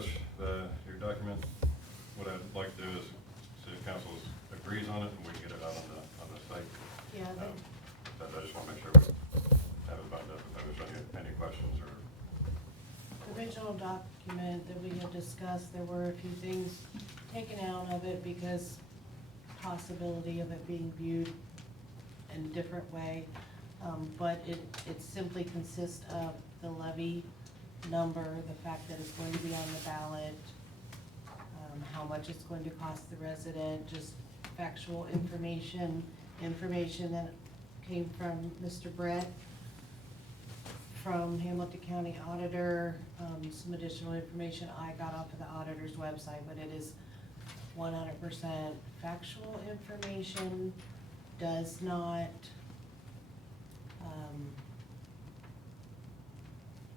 discuss your document. What I'd like to do is, city council agrees on it, and we can get it out on the site. Yeah, But I just want to make sure we have it buttoned up if there's any questions or. the original document that we had discussed, there were a few things taken out of it because possibility of it being viewed in a different way. But it simply consists of the levy number, the fact that it's going to be on the ballot, how much it's going to cost the resident, just factual information that came from Mr. Brett from Hamilton County Auditor, some additional information I got off of the auditor's website, but it is 100% factual information, does not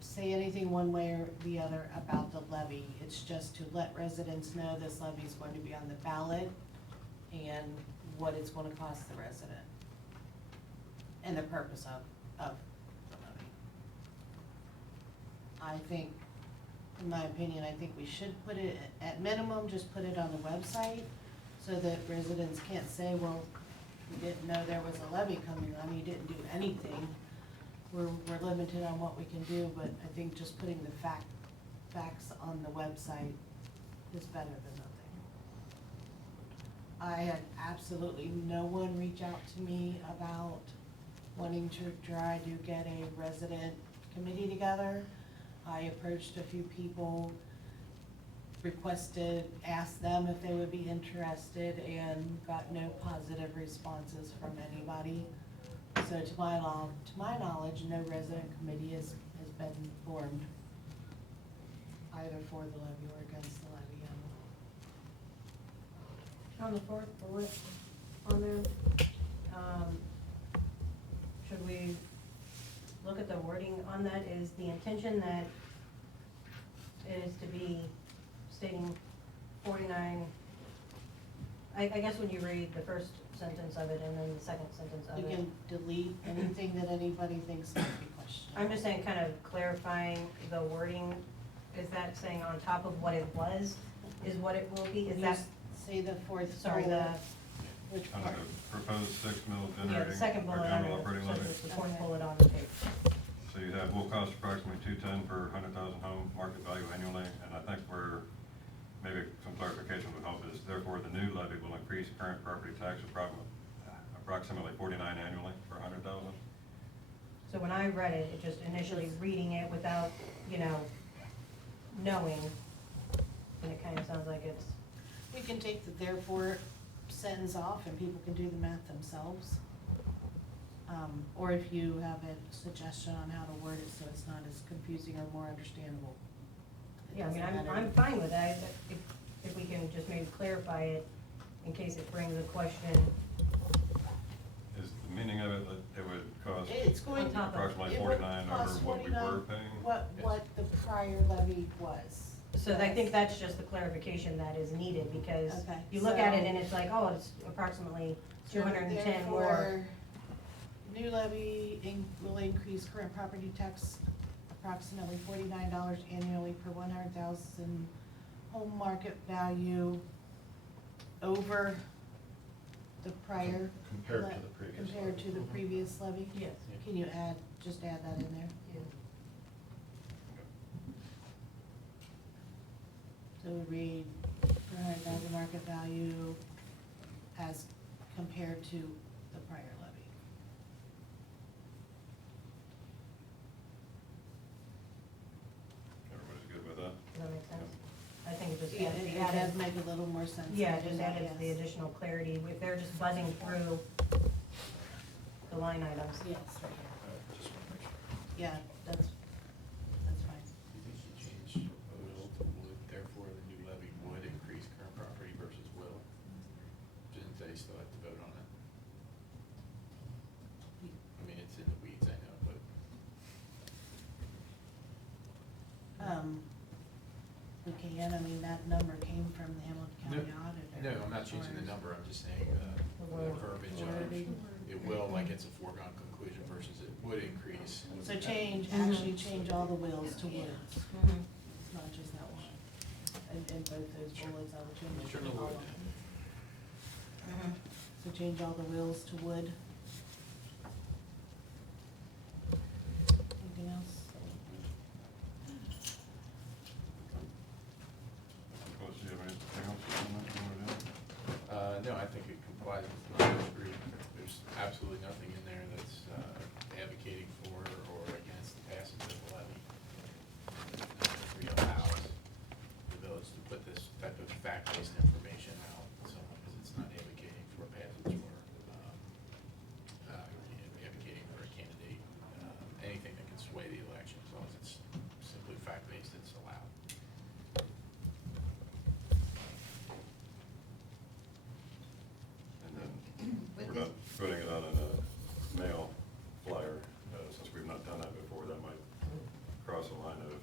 say anything one way or the other about the levy. It's just to let residents know this levy is going to be on the ballot and what it's going to cost the resident and the purpose of the levy. I think, in my opinion, I think we should put it, at minimum, just put it on the website so that residents can't say, well, you didn't know there was a levy coming on, you didn't do anything. We're limited on what we can do, but I think just putting the facts on the website is better than nothing. I had absolutely no one reach out to me about wanting to try to get a resident committee together. I approached a few people, asked them if they would be interested, and got no positive responses from anybody. So to my knowledge, no resident committee has been formed either for the levy or against the levy. On the fourth bullet on there, should we look at the wording on that? Is the intention that it is to be stating 49, I guess when you read the first sentence of it and then the second sentence of You it. can delete anything that anybody thinks might be questioned. I'm just saying, kind of clarifying the wording. Is that saying on top of what it was, is what it will be? Is You that, say the fourth sorry, bullet, the, which Under part? the proposed 6 mil yeah, generating the second or bullet general under, operating so levy. it's the fourth Okay. bullet on the page. So you have, will cost approximately $210 per 100,000 home market value annually, and I think maybe some clarification would help is, therefore, the new levy will increase current property tax approximately 49 annually for 100,000. So when I read it, it just initially reading it without, knowing, and it kind of sounds like it's, We can take the therefore sentence off and people can do the math themselves. Or if you have a suggestion on how to word it so it's not as confusing or more understandable. It yeah, I mean, doesn't matter. I'm fine with that, if we can just maybe clarify it in case it brings a question. Is the meaning of it that it would cost It's going On to. top of- approximately it would 49 over cost what we 49 were paying? What the prior levy was. So I think that's just the clarification that is needed, because Okay, you look at it so- and it's like, oh, it's approximately So 210 more. therefore, new levy will increase current property tax approximately $49 annually per 100,000 home market value over the prior. Compared to the previous Compared levy. to the previous levy? Yes. Can you just add that in there? Yeah. So we read per 100,000 market value as compared to the prior levy. Everybody's good with that? Does that make sense? I think it just Yeah, adds, it added, does make a little more sense. yeah, it than just that, added the yes. additional clarity. If they're just buzzing through the line items. Yes, right here. Just want to make sure. Yeah, that's fine. You think you change will to would, therefore the new levy would increase current property versus will? Didn't they still have to vote on it? I mean, it's in the weeds, I know, but We can, I mean, that number came from the Hamilton County Auditor. no, I'm not changing the number, I'm just saying the verbiage of Wording. it will, like it's a foregone conclusion versus it would increase. So actually change all the wills to woulds, Mhm. not just that one. in both those Sure. bullets, I would change Sure, no all wood. of them. So change all the wheels to wood. Anything else? Well, do you have anything else on that you wanna do? No, I think it complies with the degree. There's absolutely nothing in there that's advocating for or against the passage of the levy. It allows the village to put this type of fact-based information out, so long as it's not advocating for passage or advocating for a candidate, anything that can sway the election, as long as it's simply fact-based, it's allowed. And then, With we're this- not putting it out in a mail flyer, since we've not done that before, that might cross a line of,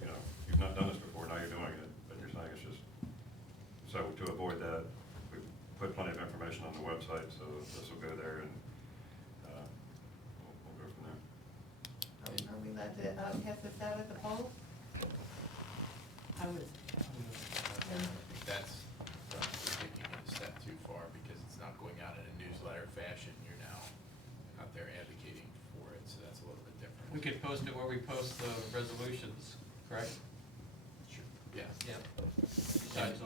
you know, you've not done this before, now you're doing it, but you're saying it's just, so to avoid that, we put plenty of information on the website, so this will go there and, we'll go from there. Are we allowed to test this out at the poll? I would, I think that's taking it a step too far, because it's not going out in a newsletter fashion, you're now out there advocating for it, so that's a little bit different. We could post it where we post the resolutions, correct? Sure. Yeah. Yeah. Besides,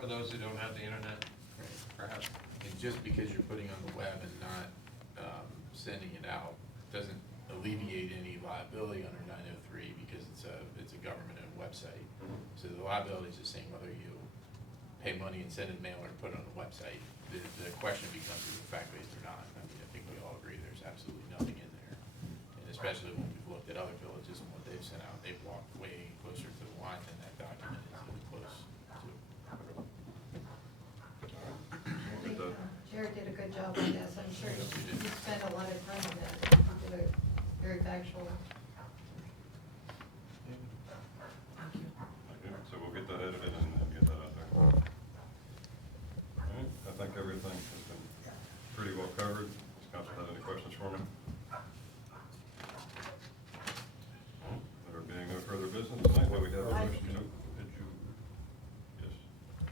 for those who don't have the internet, Right. perhaps. And just because you're putting on the web and not sending it out, doesn't alleviate any liability under 903, because it's a government-owned website. So the liability is the same whether you pay money and send it mail or put it on the website. The question becomes, is it fact-based or not? I mean, I think we all agree there's absolutely nothing in there. And especially when we've looked at other villages and what they've sent out, they've walked way closer to the line than that document is even close to. I think Good. Jared did a good job on this, I'm sure Yes, he did. you spent a lot of time on that, you did a very factual. thank you. Okay, so we'll get that edited and get that out there. All right, I think everything has been pretty well covered. Does council have any questions for me? There being no further business tonight, do we have a motion to, did you, yes?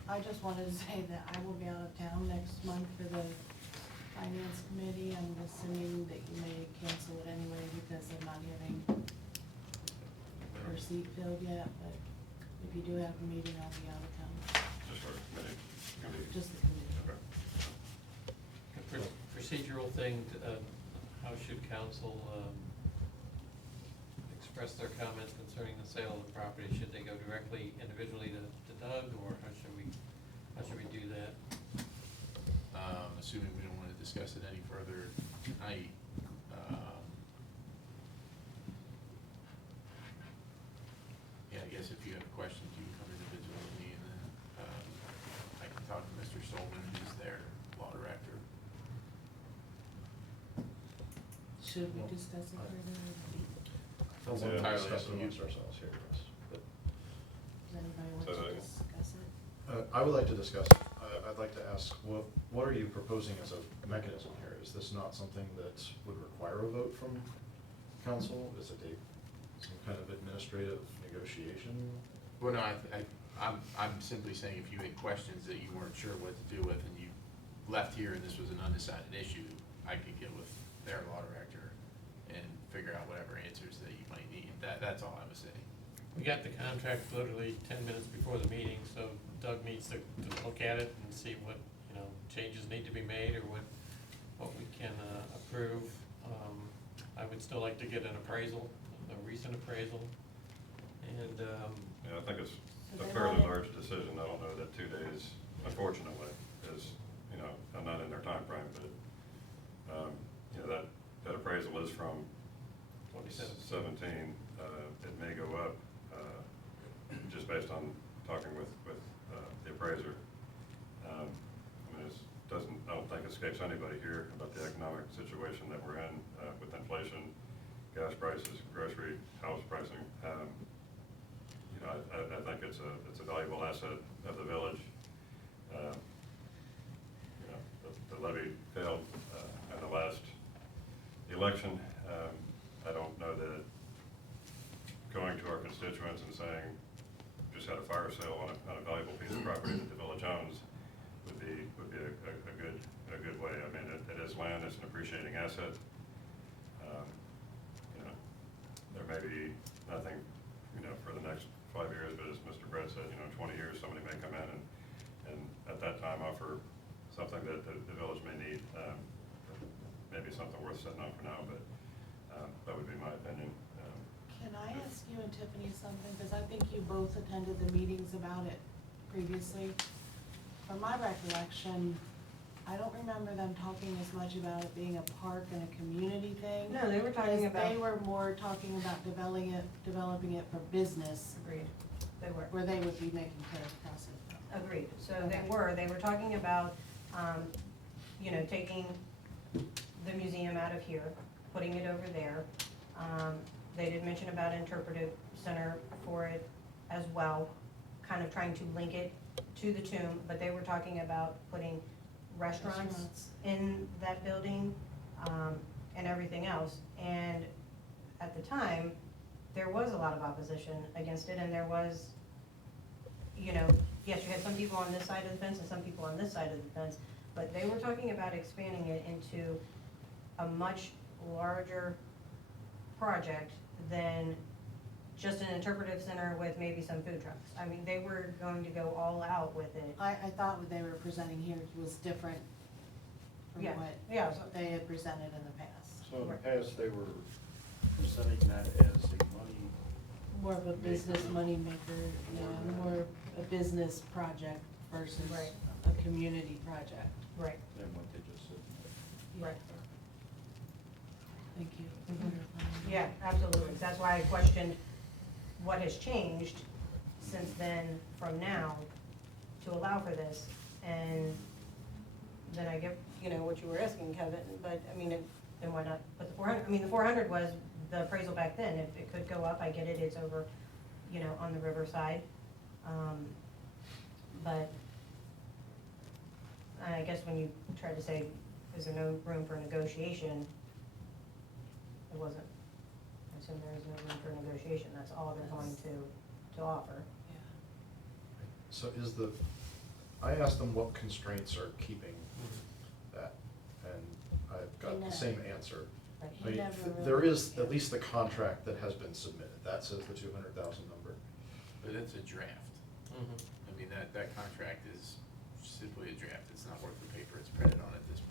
I just wanted to say that I will be out of town next month for the finance committee. I'm assuming that you may cancel it anyway because I'm not getting her seat filled yet, but if you do have a meeting, I'll be out of town, Just our committee. just the committee. Okay. A procedural thing, how should council express their comments concerning the sale of the property? Should they go directly individually to Doug, or how should we do that? Assuming we don't want to discuss it any further tonight, yeah, I guess if you have questions, you can come individually to me, and then I can talk to Mr. Solman, who's their law director. Should we discuss it further? It's Yeah. entirely Discuss up it to you. amongst ourselves here, Chris. But, Does anybody want So to that- discuss it? I would like to discuss, I'd like to ask, what are you proposing as a mechanism here? Is this not something that would require a vote from council? Is it some kind of administrative negotiation? Well, no, I'm simply saying if you had questions that you weren't sure what to do with, and you left here and this was an undecided issue, I could get with their law director and figure out whatever answers that you might need. That's all I was saying. We got the contract literally 10 minutes before the meeting, so Doug needs to look at it and see what, changes need to be made or what we can approve. I would still like to get an appraisal, a recent appraisal, and, Yeah, I think it's So a they fairly want it- large decision. I don't know that 2 days, unfortunately, is, I'm not in their timeframe, but, that appraisal is from 2017. It may go up, just based on talking with the appraiser. I don't think it escapes anybody here about the economic situation that we're in, with inflation, gas prices, grocery, house pricing. I think it's a valuable asset of the village. The levy failed at the last election. I don't know that going to our constituents and saying, just just had a fire sale on a valuable piece of property that the village owns would be a good way. I mean, it is land, it's an appreciating asset. You know, there may be nothing, you know, for the next 5 years, but as Mr. Brett said, you know, 20 years, somebody may come in and at that time offer something that the village may need. Maybe something worth setting up for now, but that would be my opinion. Can I ask you and Tiffany something, because I think you both attended the meetings about it previously. From my recollection, I don't remember them talking as much about it being a park and a community thing. No, they were talking As about. They were more talking about developing it for business, Agreed, they were. where they would be making Cleves Crossing. Agreed, so Okay. they were talking about, you know, taking the museum out of here, putting it over there. They did mention about an interpretive center for it as well, kind of trying to link it to the tomb, but they were talking about putting restaurants in that building, and everything else. And at the time, there was a lot of opposition against it, and there was, you know, yes, you had some people on this side of the fence and some people on this side of the fence, but they were talking about expanding it into a much larger project than just an interpretive center with maybe some food trucks. I mean, they were going to go all out with it. I thought what they were presenting here was different from Yeah, what yeah. they had presented in the past. So in the past, they were presenting that as a money. More of a business moneymaker, yeah, more a business project versus Right. a community project. Right, Than what they just said. right. Thank you. for Mhm. clarifying. Yeah, absolutely. That's why I questioned what has changed since then from now to allow for this. And then I get, you know, what you were asking, Kevin, but I mean, then why not put the 400? I mean, the 400 was the appraisal back then. If it could go up, I get it, it's over, you know, on the riverside. But I guess when you tried to say, is there no room for negotiation? It wasn't. I assume there is no room for negotiation, that's all they're going to offer. Yeah. So I asked them what constraints are keeping that, and I've got the same answer. Right. I mean, never there really- is at least the contract that has been submitted, that says the 200,000 number. But it's a draft. Mhm. I mean, that contract is simply a draft, it's not worth the paper it's printed on at this point.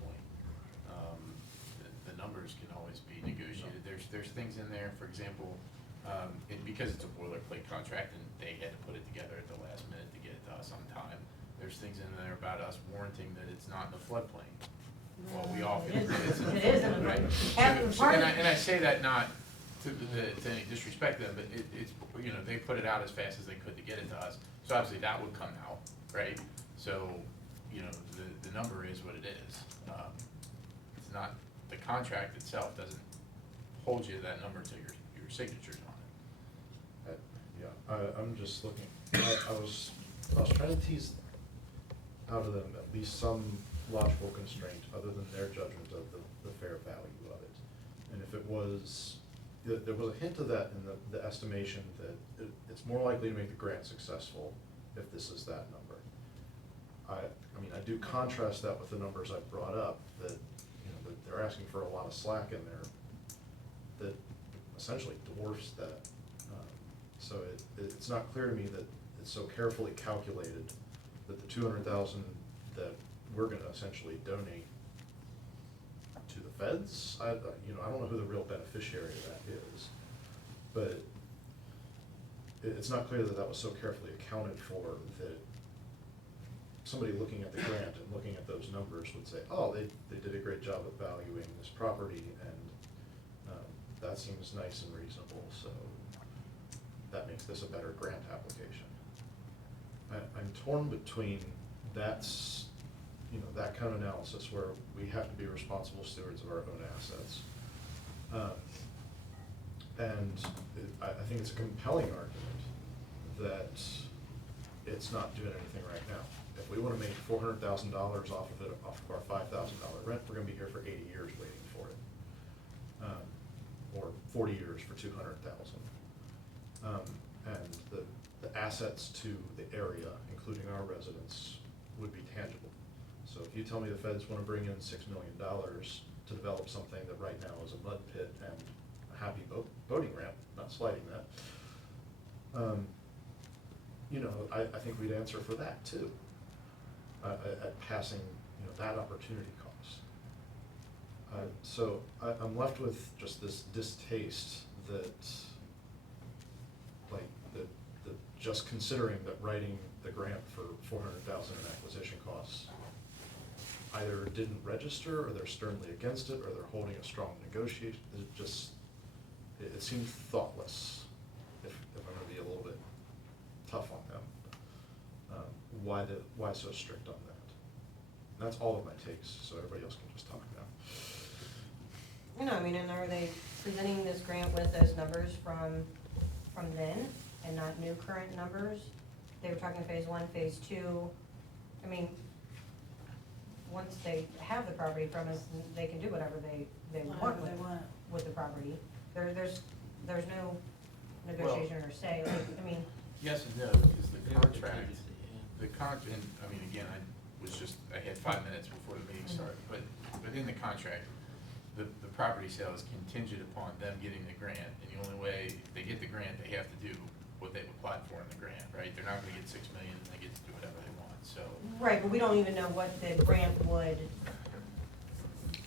The numbers can always be negotiated, there's things in there, for example, because it's a boilerplate contract and they had to put it together at the last minute to get it to us on time, there's things in there about us warranting that it's not in the floodplain. Well, we all can It is. agree it's in the It is in the floodplain, right? floodplain. Half the part of- And I say that not to any disrespect to them, but it's, you know, they put it out as fast as they could to get it to us, so obviously that would come out, right? So, you know, the number is what it is. It's not, the contract itself doesn't hold you to that number till your signature's on it. Yeah, I'm just looking, I was trying to tease out of them at least some logical constraint other than their judgment of the fair value of it. And if it was, there was a hint of that in the estimation that it's more likely to make the grant successful if this is that number. I mean, I do contrast that with the numbers I brought up, that, you know, that they're asking for a lot of slack in there that essentially dwarfs that. So it's not clear to me that it's so carefully calculated that the 200,000 that we're gonna essentially donate to the feds, I don't know who the real beneficiary of that is, but it's not clear that that was so carefully accounted for that somebody looking at the grant and looking at those numbers would say, oh, they did a great job of valuing this property, and that seems nice and reasonable, so that makes this a better grant application. I'm torn between that's, you know, that kind of analysis where we have to be responsible stewards of our own assets. I think it's a compelling argument that it's not doing anything right now. If we want to make $400,000 off of it, off of our $5,000 rent, we're going to be here for 80 years waiting for it, or 40 years for 200,000. And the assets to the area, including our residents, would be tangible. So if you tell me the feds want to bring in $6 million to develop something that right now is a mud pit and a happy boating ramp, not sliding that, you know, I think we'd answer for that too, at passing, you know, that opportunity cost. So I'm left with just this distaste that, like, that just considering that writing the grant for $400,000 in acquisition costs either didn't register, or they're sternly against it, or they're holding a strong negotiation. It just, it seemed thoughtless, if I'm gonna be a little bit tough on them. Why so strict on that? That's all of my takes, so everybody else can just talk now. You know, I mean, and are they presenting this grant with those numbers from then, and not new current numbers? They were talking phase 1, phase 2, I mean, once they have the property from us, they can do whatever they want Whatever with, they want. with the property. There's no negotiation or say, like, I mean, Yes and no, because the Yeah, contract, yeah. and, I mean, again, I had 5 minutes before the meeting started, but in the contract, the property sale is contingent upon them getting the grant, and the only way, if they get the grant, they have to do what they've applied for in the grant, right? They're not gonna get $6 million and they get to do whatever they want, so. right, but we don't even know what the grant would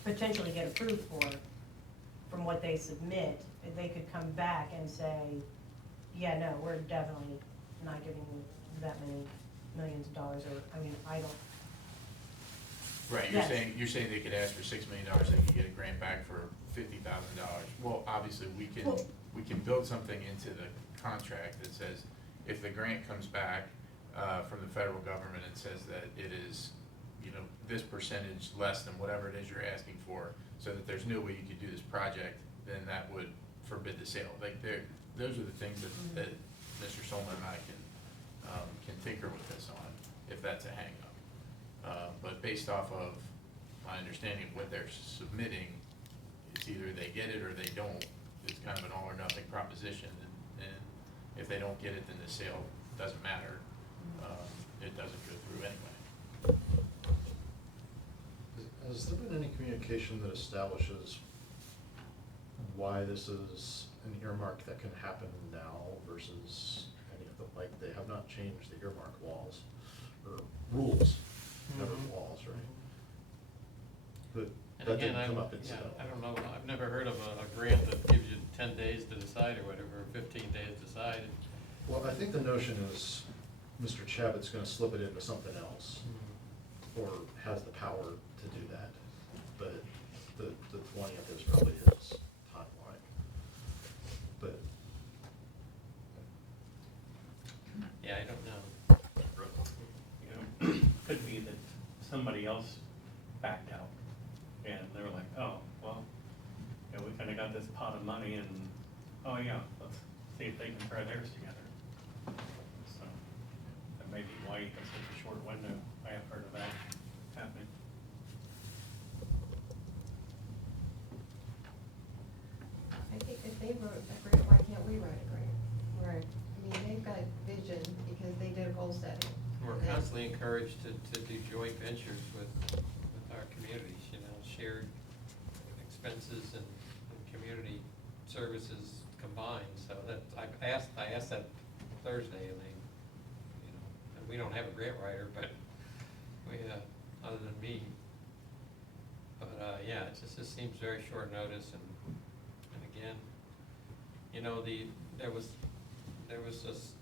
potentially get approved for, from what they submit. They could come back and say, yeah, no, we're definitely not giving you that many millions of dollars, or, I mean, I don't. Right, Yes. you're saying they could ask for $6 million, they could get a grant back for $50,000. Well, obviously, we can build something into the contract that says, if the grant comes back from the federal government and says that it is, you know, this percentage less than whatever it is you're asking for, so that there's no way you could do this project, then that would forbid the sale. Like, those are the things that Mr. Solman and I can tinker with this on, if that's a hang-up. But based off of my understanding of what they're submitting, it's either they get it or they don't. It's kind of an all or nothing proposition, and if they don't get it, then the sale doesn't matter. It doesn't go through anyway. Has there been any communication that establishes why this is an earmark that can happen now versus any of the, like, they have not changed the earmark laws, or rules, never laws, right? But And that again, didn't come I up incidentally. don't know, I've never heard of a grant that gives you 10 days to decide or whatever, or 15 days to decide. Well, I think the notion is Mr. Chabot's gonna slip it into something else, or has the power to do that. But the 20th is probably his timeline. But, Yeah, I don't know. You know, could be that somebody else backed out, and they were like, oh, well, you know, we kinda got this pot of money, and, oh yeah, let's see if they can throw theirs together. So, that may be why he has such a short window. I have heard of that happening. I think if they wrote a grant, why can't we write a grant? Right. I mean, they've got vision because they did a goal setting. We're And constantly encouraged to do joint ventures with our communities, you know, shared expenses and community services combined, so that, I asked that Thursday, and they, you know, and we don't have a grant writer, but we, other than me. But, yeah, it just seems very short notice, and again, you know, there was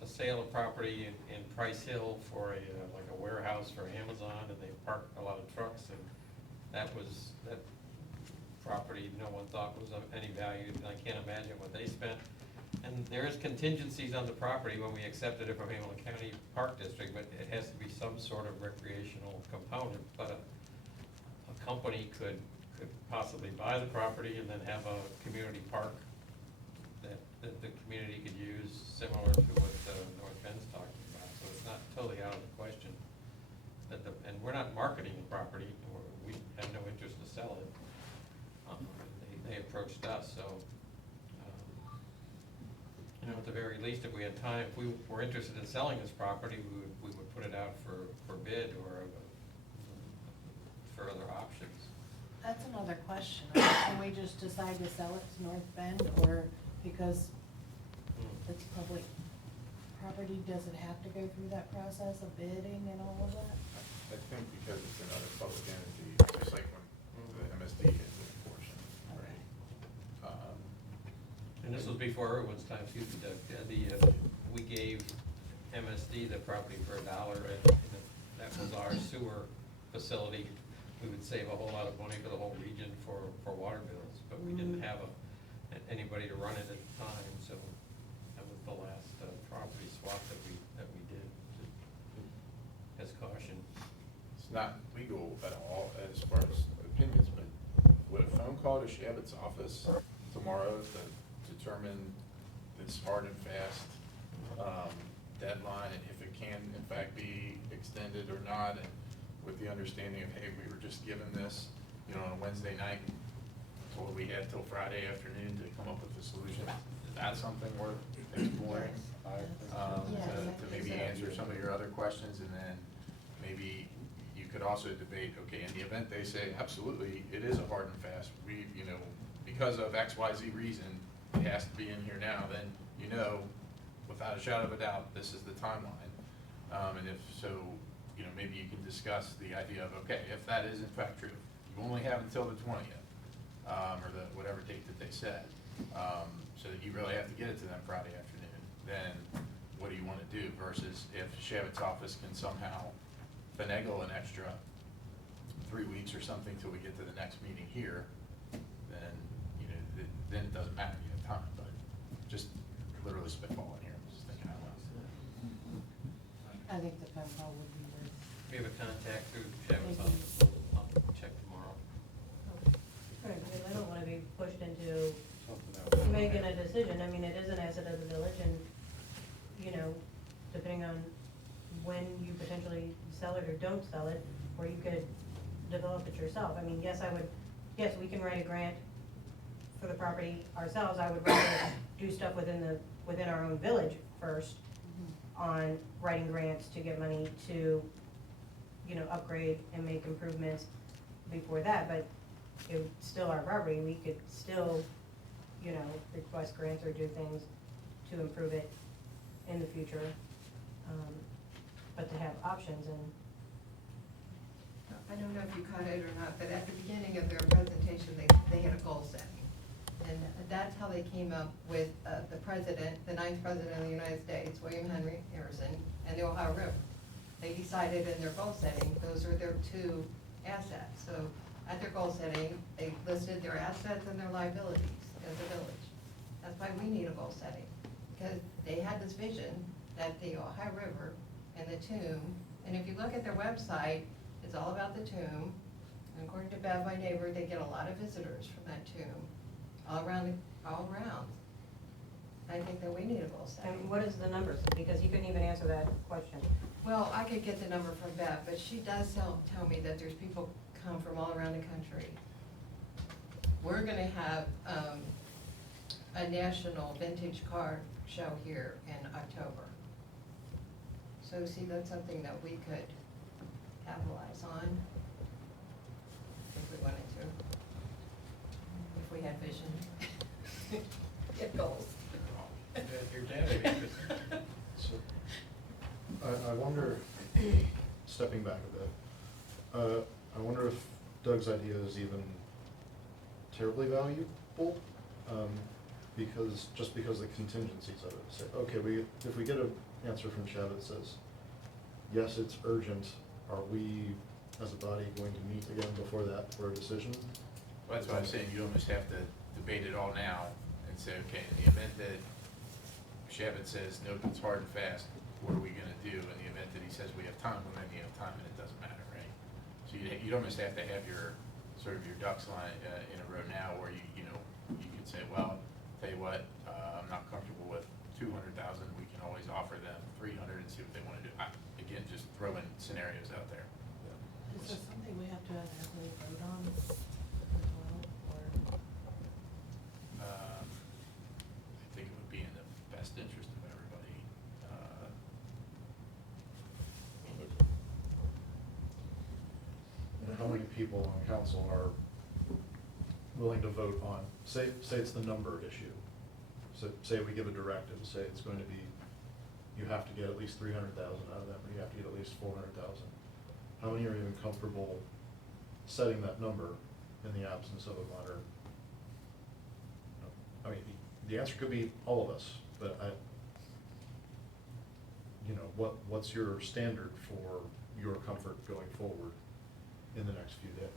a sale of property in Price Hill for like a warehouse for Amazon, and they parked a lot of trucks, and that property no one thought was of any value, and I can't imagine what they spent. And there is contingencies on the property when we accepted it from Hamilton County Park District, but it has to be some sort of recreational component. But a company could possibly buy the property and then have a community park that the community could use, similar to what North Bend's talking about. So it's not totally out of the question. And we're not marketing the property, we have no interest to sell it. They approached us, so, you know, at the very least, if we had time, if we were interested in selling this property, we would put it out for bid or for other options. That's another question. Can we just decide to sell it to North Bend, or because it's public property, does it have to go through that process of bidding and all of that? I think because it's another public entity, just like when the MSD has a portion, right? And this was before everyone's time, excuse me, Doug. We gave MSD the property for $1, and that was our sewer facility. We would save a whole lot of money for the whole region for water bills, but we didn't have anybody to run it at the time, so that was the last property swap that we did, as caution. It's not legal at all as far as opinions, but would a phone call to Shabbat's office tomorrow to determine this hard and fast deadline, and if it can in fact be extended or not, and with the understanding of, hey, we were just given this, you know, on a Wednesday night, told we had till Friday afternoon to come up with a solution. Is that something worth exploring? To maybe answer some of your other questions, and then maybe you could also debate, okay, in the event they say, absolutely, it is a hard and fast, we, you know, because of X, Y, Z reason, it has to be in here now, then you know, without a shadow of a doubt, this is the timeline. And if so, you know, maybe you can discuss the idea of, okay, if that is in fact true, you only have until the 20th, or the whatever date that they said, so that you really have to get it to them Friday afternoon, then what do you want to do versus if Shabbat's office can somehow finagle an extra 3 weeks or something till we get to the next meeting here, then, you know, then it doesn't matter, you have time, but just literally spitballing here, I'm just thinking out loud. I think the phone call would be worth. We have a contact through Shabbat's Maybe. office, I'll check tomorrow. Right, because I don't wanna be pushed into making a decision. I mean, it is an asset of the village, and, you know, depending on when you potentially sell it or don't sell it, or you could develop it yourself. I mean, yes, we can write a grant for the property ourselves. I would rather do stuff within our own village first on writing grants to get money to, you know, upgrade and make improvements before that, but it's still our property. We could still, you know, request grants or do things to improve it in the future. But to have options, and I don't know if you caught it or not, but at the beginning of their presentation, they had a goal setting. And that's how they came up with the president, the 9th president of the United States, William Henry Harrison, and the Ohio River. They decided in their goal setting, those are their 2 assets. So at their goal setting, they listed their assets and their liabilities as a village. That's why we need a goal setting, because they had this vision that the Ohio River and the tomb, and if you look at their website, it's all about the tomb. And according to Bev, my neighbor, they get a lot of visitors from that tomb, all around. I think that we need a goal setting. what is the numbers? Because you couldn't even answer that question. Well, I could get the number from Bev, but she does tell me that there's people come from all around the country. We're gonna have, a national vintage car show here in October. So see, that's something that we could capitalize on if we wanted to, if we had vision. Get goals. Your dad would be interested. So, I wonder, stepping back a bit, I wonder if Doug's idea is even terribly valuable, just because the contingencies of it. Say, okay, if we get an answer from Chad that says, yes, it's urgent, are we, as a body, going to meet again before that for a decision? Well, that's what I'm saying, you almost have to debate it all now and say, okay, in the event that Shabbat says, nope, it's hard and fast, what are we gonna do? In the event that he says we have time, well, then you have time and it doesn't matter, right? So you'd almost have to have your, sort of your ducks line, in a row now, where you know, you could say, well, tell you what, I'm not comfortable with 200,000, we can always offer them 300 and see what they wanna do. Again, just throwing scenarios out there. Is this something we have to actually vote on as well, or? I think it would be in the best interest of everybody people on council are willing to vote on, say it's the number issue. So say we give a directive, say it's going to be, you have to get at least 300,000 out of them, or you have to get at least 400,000. How many are even comfortable setting that number in the absence of a letter? I mean, the answer could be all of us, but you know, what's your standard for your comfort going forward in the next few days?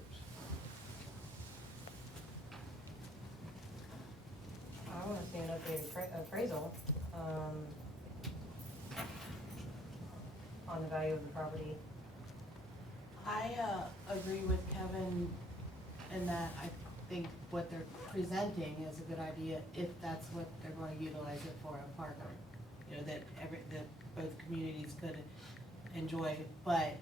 I wanna see an updated appraisal, on the value of the property. I agree with Kevin in that I think what they're presenting is a good idea if that's what they're going to utilize it for, a park, you know, that both communities could enjoy. But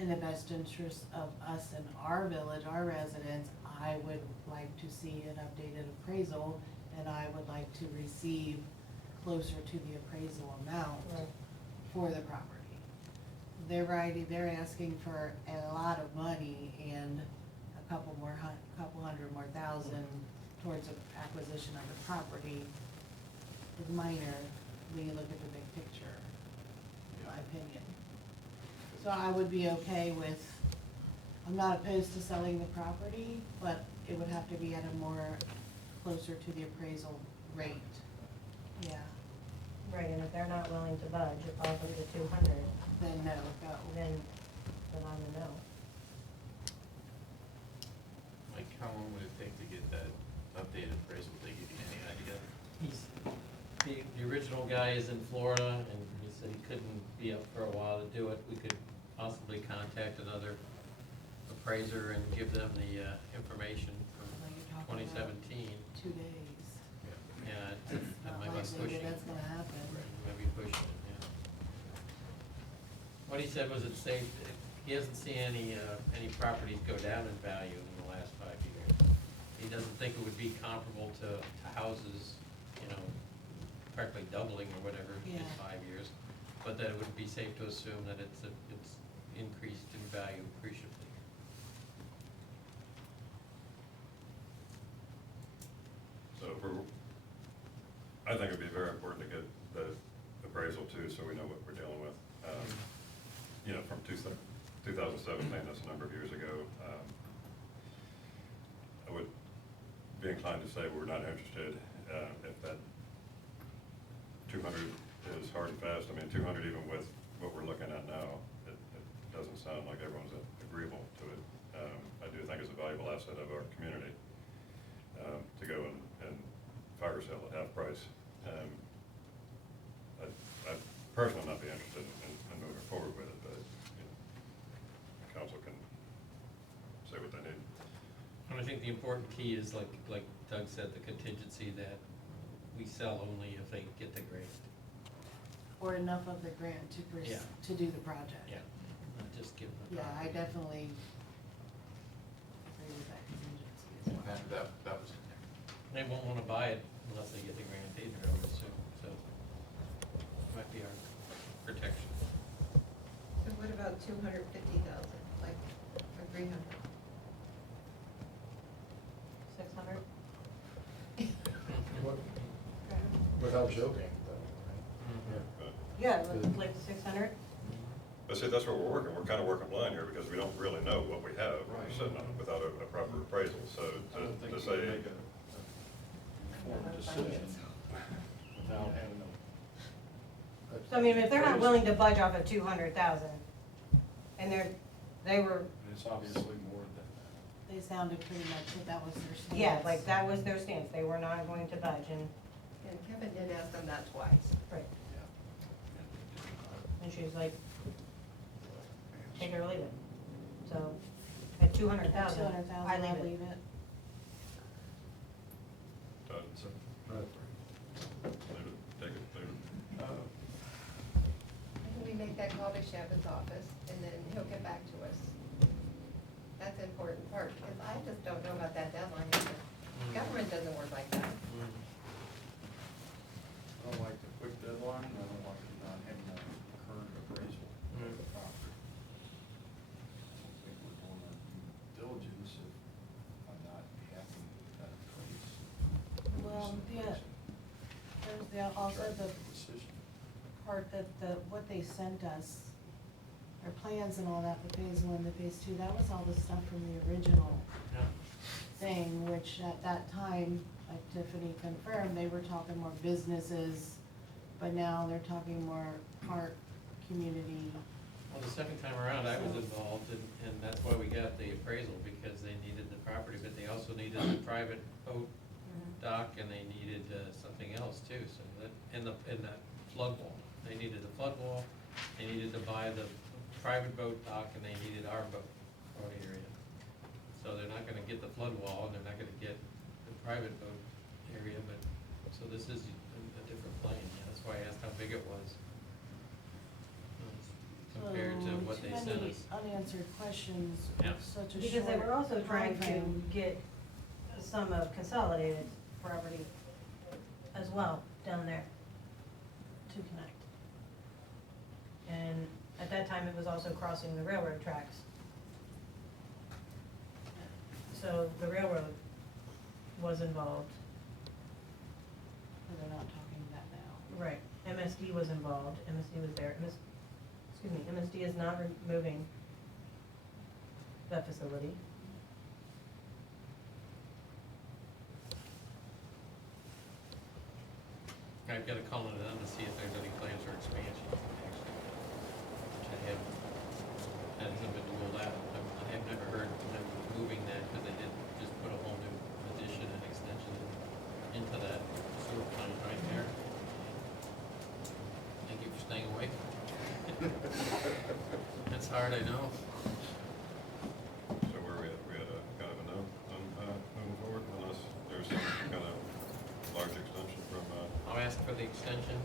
in the best interest of us and our village, our residents, I would like to see an updated appraisal, and I would like to receive closer to the appraisal amount Right. for the property. They're asking for a lot of money and a couple hundred more thousand towards the acquisition of the property is minor when you look at the big picture, in my opinion. So I would be okay with, I'm not opposed to selling the property, but it would have to be at a more closer to the appraisal rate, yeah. Right, and if they're not willing to budge, probably the 200, Then no, go. then I'm a no. Like, how long would it take to get that updated appraisal? Did they give you any idea? The original guy is in Florida, and he said he couldn't be up for a while to do it. We could possibly contact another appraiser and give them the information from Well, you're talking about 2017. 2 days. Yeah, It's that not might be likely pushing. that that's gonna happen. Might be pushing it, yeah. What he said was it's safe, he hasn't seen any properties go down in value in the last 5 years. He doesn't think it would be comparable to houses, you know, practically doubling or whatever in Yeah. 5 years, but that it would be safe to assume that it's increased in value appreciably. So I think it'd be very important to get the appraisal too, so we know what we're dealing with. You know, from 2017, that's a number of years ago. I would be inclined to say we're not interested if that 200 is hard and fast. I mean, 200 even with what we're looking at now, it doesn't sound like everyone's agreeable to it. I do think it's a valuable asset of our community to go and fire sale at half price. I personally would not be interested in moving forward with it, but, you know, council can say what they need. And I think the important key is, like Doug said, the contingency that we sell only if they get the grant. Or enough of the grant Yeah. to do the project. Yeah, not just give them. Yeah, I definitely agree with that contingency as well. That was in there. They won't wanna buy it unless they get the grant either, I would assume, so might be our protection. So what about 250,000, like, or 300? 600? Without joking, though, right? But Yeah, like 600? But see, that's what we're kind of working blind here, because we don't really know what we have, we're sitting on it without a proper appraisal, so I don't think to you say. can make a informed decision without having So I mean, if they're not willing to budge off of 200,000, and they were, it's obviously more than that. They sounded pretty much that that was their stance. yeah, like that was their stance, they were not going to budge, and, And Kevin did ask them that twice. right, and she was like, take it or leave it. So, at 200,000, 200,000, I I'll leave it. Todd, So, leave it, take it, leave it. Can we make that call to Shepard's office, and then he'll get back to us? That's the important part, because I just don't know about that deadline either. Government doesn't work like that. I don't like the quick deadline, and I don't like not having a current appraisal of the property. I think we're going to also drive the the decision. part that what they sent us, their plans and all that, the phase one, the phase two, that was all the stuff from the original Yeah. thing, which at that time, like Tiffany confirmed, they were talking more businesses, but now they're talking more park, community. Well, the second time around, I was involved, and that's why we got the appraisal, because they needed the property, but they also needed the private boat dock, and they needed something else too, so that, in the flood wall. They needed the flood wall, they needed to buy the private boat dock, and they needed our boat area. So they're not gonna get the flood wall, and they're not gonna get the private boat area, but, so this is a different plane, yeah, that's why I asked how big it was. Compared to what they sent Too many us. unanswered questions, Yeah. with such a short Because they were also trying to timeframe. get some of Consolidated property as well down there to connect. And at that time, it was also crossing the railroad tracks. So the railroad was involved. But they're not talking that now. Right. MSD was involved, MSD was there, MSD is not removing that facility. I've got to call it on to see if there's any plans for expansion, actually, which I haven't, that hasn't been ruled out. I have never heard them moving that, because they did just put a whole new addition and extension into that sewer plant right there. Thank you for staying awake. That's hard, I know. So where we had a kind of a no on moving forward, unless there's some kind of large extension from, I'll ask for the extension,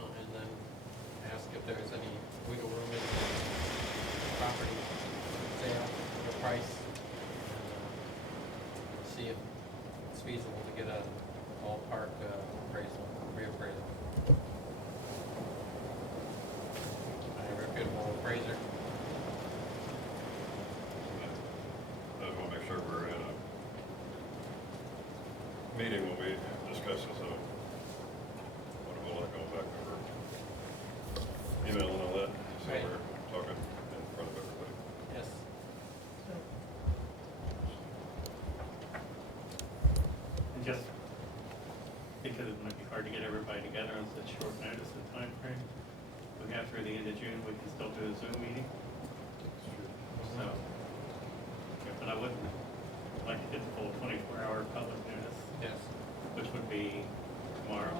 and then ask if there's any wiggle room in the property sale, the price. See if it's feasible to get a ballpark appraisal, reappraisal. I have a reputable appraiser. I just want to make sure we're in a meeting when we discuss this, so what we'll like go back over email and all that, so Right. we're talking in front of everybody. Yes. So And just because it might be hard to get everybody together on such short notice and timeframe, if we have through the end of June, we can still do a Zoom meeting, so. Yeah, but I wouldn't like to get the full 24-hour public notice, Yes. which would be tomorrow.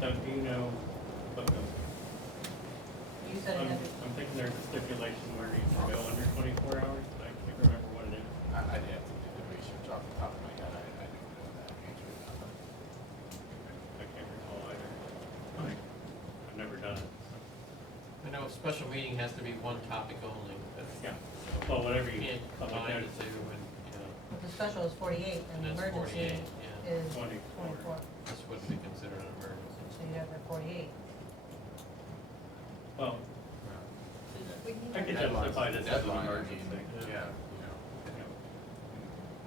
Doug, do you know what the, you said it had to, I'm thinking there's a stipulation where you can go under 24 hours, but I can't remember what it is. I'd have to do the research off the top of my head, I don't know that answer. I can't recall either. I've never done it, so. I know a special meeting has to be one topic only, but. Yeah. Well, whatever you Can't public combine the notice. two, and, you know, the special is 48 and the That's emergency 48, yeah. is 24. 24. this wouldn't be considered an emergency. So you'd have the 48. Well, We need I could to- justify this as an Deadline, I emergency. mean, yeah,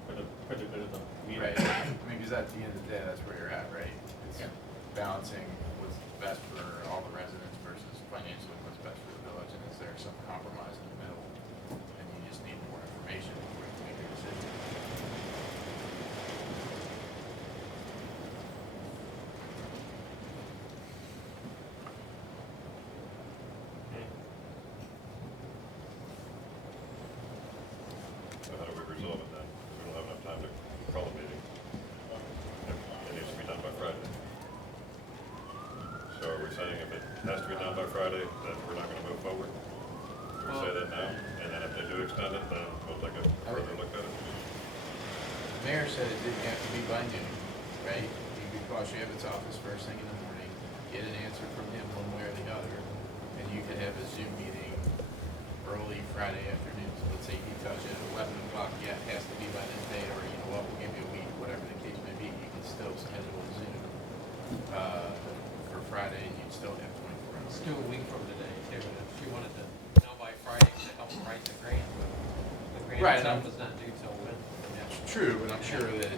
For the good of the right, community. I mean, because at the end of the day, that's where you're at, right? It's Yeah. balancing what's best for all the residents versus financially what's best for the village, and is there some compromise in the middle? And you just need more information before you make your decision. Okay. So how do we resolve it then? We don't have enough time to call a meeting. It needs to be done by Friday. So are we saying if it has to be done by Friday, that we're not gonna move forward? Do we say that now? And then if they do extend it, then we'll take a further look at it? The mayor said it didn't have to be by noon, right? You could call Shabbat's office first thing in the morning, get an answer from him one way or the other, and you could have a Zoom meeting early Friday afternoon. So let's say he tells you at 11 o'clock, yeah, it has to be by this date, or you know what, we'll give you a week, whatever the case may be, you can still schedule a Zoom for Friday, and you'd still have 24 hours. Let's do a week from today, too, and if she wanted to know by Friday to help them write the grant, but the grant Right, itself and is not due till when. That's true, but I'm sure that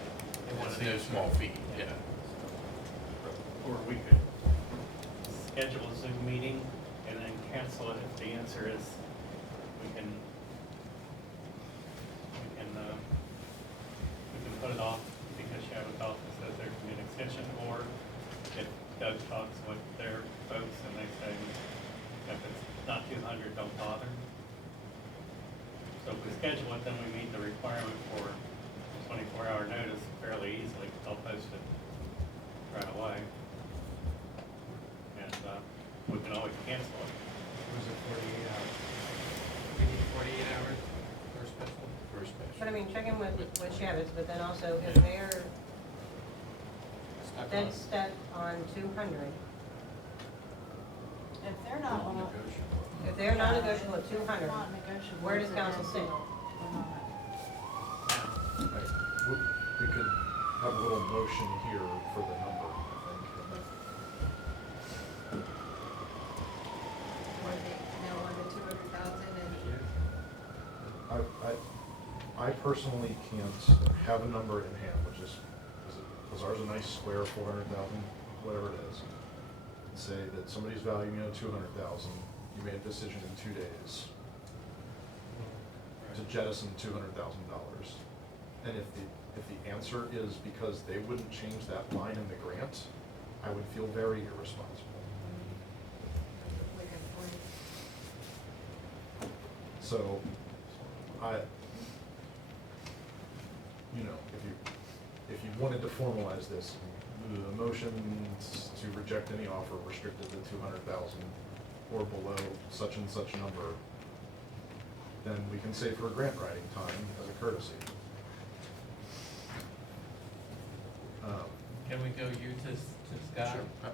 They want It's to no know. small fee, yeah. Or we could schedule a Zoom meeting and then cancel it if the answer is we can put it off because Sheriff's Office says there can be an extension, or if Doug talks with their folks and they say, if it's not 200, don't bother. So if we schedule it, then we meet the requirement for 24-hour notice fairly easily. I'll post it right away. And we can always cancel it. Was it 48 hours? We need 48 hours for a special? For a special. But I mean, check in with Shabbat's, but then also if Yeah. they're Stuck on- dead set on 200, If they're not on. Non-negotiable. if they're non-negotiable at 200, Not negotiable. where does then council sit? we're not. Right. We could have a little motion here for the number, I think. Want to nail on the 200,000 and I personally can't have a number in hand, which is ours a nice square 400,000, whatever it is, and say that somebody's valuing it at 200,000, you made a decision in 2 days to jettison $200,000. And if the answer is because they wouldn't change that line in the grant, I would feel very irresponsible. like a point. So, if you wanted to formalize this, the motion to reject any offer restricted to 200,000 or below such and such number, then we can say for grant writing time as a courtesy. Can we go you to Scott? Sure.